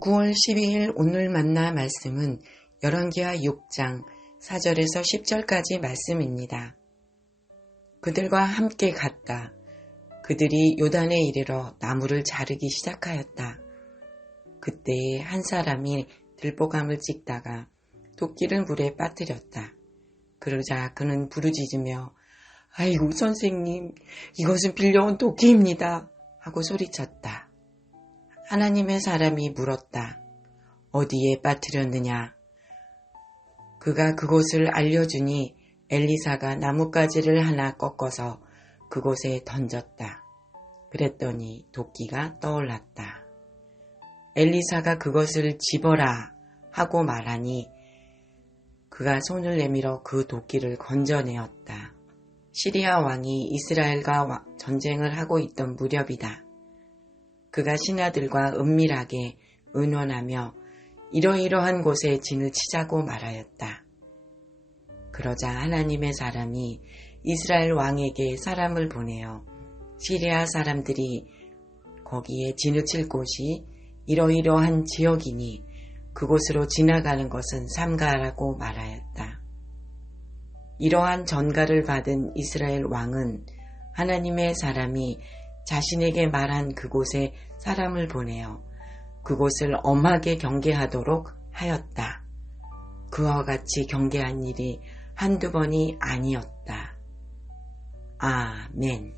9월 12일 오늘 만나 말씀은 열왕기하 6장 4절에서 10절까지 말씀입니다. 그들과 함께 갔다. 그들이 요단에 이르러 나무를 자르기 시작하였다. 그때에 한 사람이 들보감을 찍다가 도끼를 물에 빠뜨렸다. 그러자 그는 부르짖으며 아이고 선생님, 이것은 빌려온 도끼입니다 하고 소리쳤다. 하나님의 사람이 물었다. 어디에 빠뜨렸느냐? 그가 그곳을 알려주니 엘리사가 나뭇가지를 하나 꺾어서 그곳에 던졌다. 그랬더니 도끼가 떠올랐다. 엘리사가 그것을 집어라 하고 말하니 그가 손을 내밀어 그 도끼를 건져내었다. 시리아 왕이 이스라엘과 전쟁을 하고 있던 무렵이다. 그가 신하들과 은밀하게 의논하며 이러이러한 곳에 진을 치자고 말하였다. 그러자 하나님의 사람이 이스라엘 왕에게 사람을 보내어 시리아 사람들이 거기에 진을 칠 곳이 이러이러한 지역이니 그곳으로 지나가는 것은 삼가라고 말하였다. 이러한 전가를 받은 이스라엘 왕은 하나님의 사람이 자신에게 말한 그곳에 사람을 보내어 그곳을 엄하게 경계하도록 하였다. 그와 같이 경계한 일이 한두 번이 아니었다. 아멘.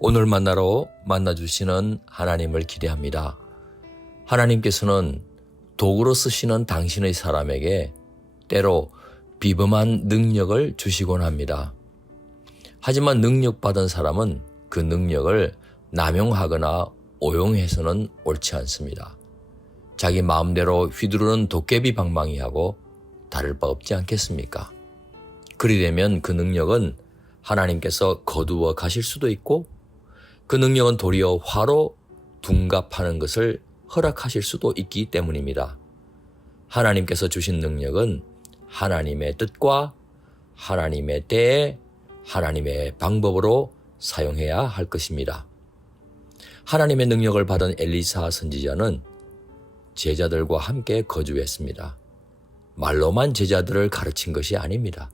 오늘 만나러 만나주시는 하나님을 기대합니다. 하나님께서는 도구로 쓰시는 당신의 사람에게 때로 비범한 능력을 주시곤 합니다. 하지만 능력받은 사람은 그 능력을 남용하거나 오용해서는 옳지 않습니다. 자기 마음대로 휘두르는 도깨비 방망이하고 다를 바 없지 않겠습니까? 그리 되면 그 능력은 하나님께서 거두어 가실 수도 있고 그 능력은 도리어 화로 둔갑하는 것을 허락하실 수도 있기 때문입니다. 하나님께서 주신 능력은 하나님의 뜻과 하나님의 때에 하나님의 방법으로 사용해야 할 것입니다. 하나님의 능력을 받은 엘리사 선지자는 제자들과 함께 거주했습니다. 말로만 제자들을 가르친 것이 아닙니다.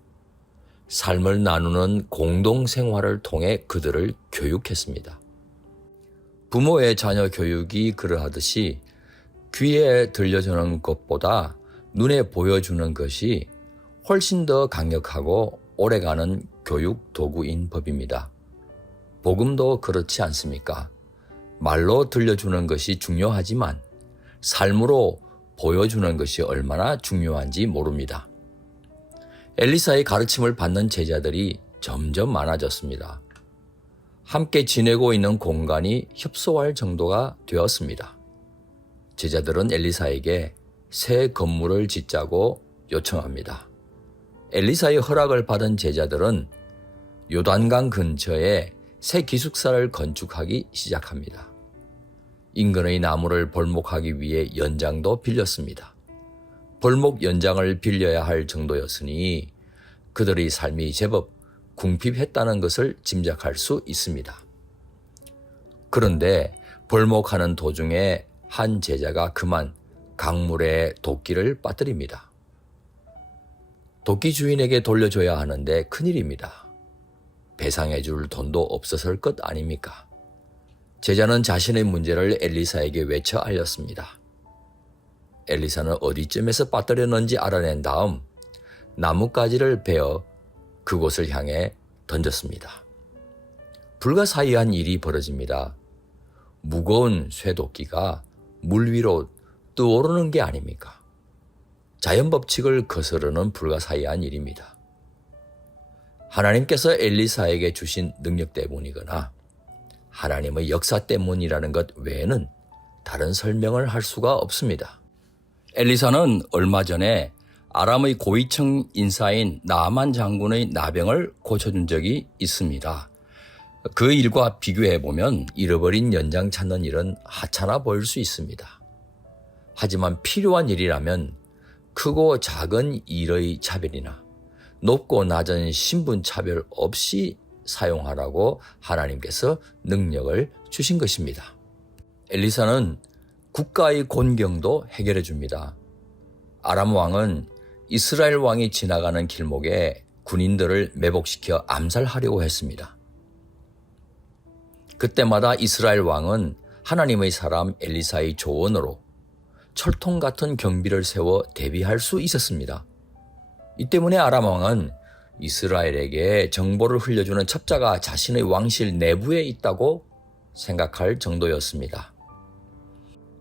삶을 나누는 공동생활을 통해 그들을 교육했습니다. 부모의 자녀 교육이 그러하듯이 귀에 들려주는 것보다 눈에 보여주는 것이 훨씬 더 강력하고 오래가는 교육 도구인 법입니다. 복음도 그렇지 않습니까? 말로 들려주는 것이 중요하지만 삶으로 보여주는 것이 얼마나 중요한지 모릅니다. 엘리사의 가르침을 받는 제자들이 점점 많아졌습니다. 함께 지내고 있는 공간이 협소할 정도가 되었습니다. 제자들은 엘리사에게 새 건물을 짓자고 요청합니다. 엘리사의 허락을 받은 제자들은 요단강 근처에 새 기숙사를 건축하기 시작합니다. 인근의 나무를 벌목하기 위해 연장도 빌렸습니다. 벌목 연장을 빌려야 할 정도였으니 그들의 삶이 제법 궁핍했다는 것을 짐작할 수 있습니다. 그런데 벌목하는 도중에 한 제자가 그만 강물에 도끼를 빠뜨립니다. 도끼 주인에게 돌려줘야 하는데 큰일입니다. 배상해 줄 돈도 없었을 것 아닙니까? 제자는 자신의 문제를 엘리사에게 외쳐 알렸습니다. 엘리사는 어디쯤에서 빠뜨렸는지 알아낸 다음 나뭇가지를 베어 그곳을 향해 던졌습니다. 불가사의한 일이 벌어집니다. 무거운 쇠도끼가 물 위로 떠오르는 게 아닙니까? 자연법칙을 거스르는 불가사의한 일입니다. 하나님께서 엘리사에게 주신 능력 때문이거나 하나님의 역사 때문이라는 것 외에는 다른 설명을 할 수가 없습니다. 엘리사는 얼마 전에 아람의 고위층 인사인 나아만 장군의 나병을 고쳐준 적이 있습니다. 그 일과 비교해보면 잃어버린 연장 찾는 일은 하찮아 보일 수 있습니다. 하지만 필요한 일이라면 크고 작은 일의 차별이나 높고 낮은 신분 차별 없이 사용하라고 하나님께서 능력을 주신 것입니다. 엘리사는 국가의 곤경도 해결해 줍니다. 아람 왕은 이스라엘 왕이 지나가는 길목에 군인들을 매복시켜 암살하려고 했습니다. 그때마다 이스라엘 왕은 하나님의 사람 엘리사의 조언으로 철통 같은 경비를 세워 대비할 수 있었습니다. 이 때문에 아람 왕은 이스라엘에게 정보를 흘려주는 첩자가 자신의 왕실 내부에 있다고 생각할 정도였습니다.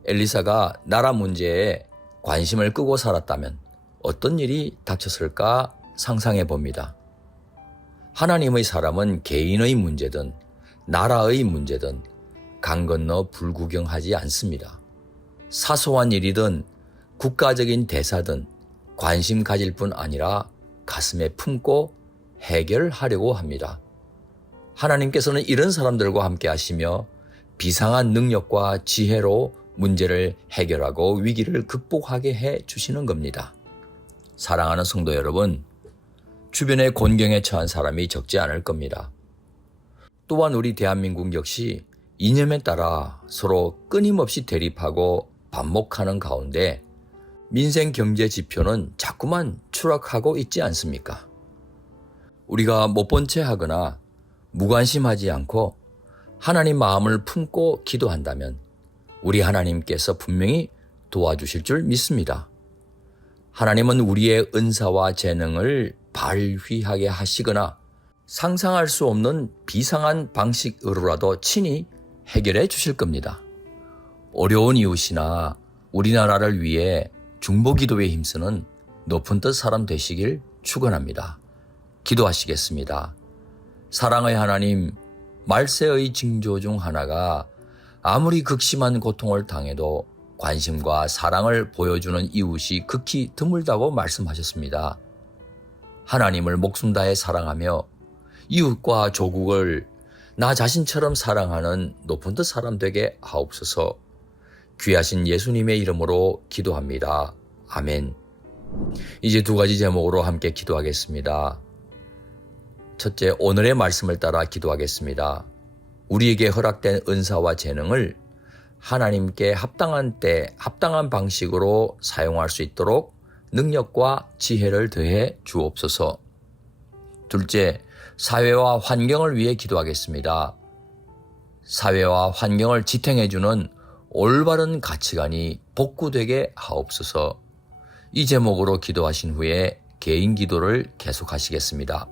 엘리사가 나라 문제에 관심을 끄고 살았다면 어떤 일이 닥쳤을까 상상해 봅니다. 하나님의 사람은 개인의 문제든 나라의 문제든 강 건너 불구경하지 않습니다. 사소한 일이든 국가적인 대사든 관심 가질 뿐 아니라 가슴에 품고 해결하려고 합니다. 하나님께서는 이런 사람들과 함께 하시며 비상한 능력과 지혜로 문제를 해결하고 위기를 극복하게 해 주시는 겁니다. 사랑하는 성도 여러분, 주변에 곤경에 처한 사람이 적지 않을 겁니다. 또한 우리 대한민국 역시 이념에 따라 서로 끊임없이 대립하고 반목하는 가운데 민생 경제 지표는 자꾸만 추락하고 있지 않습니까? 우리가 못 본 채 하거나 무관심하지 않고 하나님 마음을 품고 기도한다면 우리 하나님께서 분명히 도와주실 줄 믿습니다. 하나님은 우리의 은사와 재능을 발휘하게 하시거나 상상할 수 없는 비상한 방식으로라도 친히 해결해 주실 겁니다. 어려운 이웃이나 우리나라를 위해 중보기도에 힘쓰는 높은 뜻 사람 되시길 축원합니다. 기도하시겠습니다. 사랑의 하나님, 말세의 징조 중 하나가 아무리 극심한 고통을 당해도 관심과 사랑을 보여주는 이웃이 극히 드물다고 말씀하셨습니다. 하나님을 목숨 다해 사랑하며 이웃과 조국을 나 자신처럼 사랑하는 높은 뜻 사람 되게 하옵소서. 귀하신 예수님의 이름으로 기도합니다. 아멘. 이제 두 가지 제목으로 함께 기도하겠습니다. 첫째, 오늘의 말씀을 따라 기도하겠습니다. 우리에게 허락된 은사와 재능을 하나님께 합당한 때, 합당한 방식으로 사용할 수 있도록 능력과 지혜를 더해 주옵소서. 둘째, 사회와 환경을 위해 기도하겠습니다. 사회와 환경을 지탱해주는 올바른 가치관이 복구되게 하옵소서. 이 제목으로 기도하신 후에 개인 기도를 계속하시겠습니다.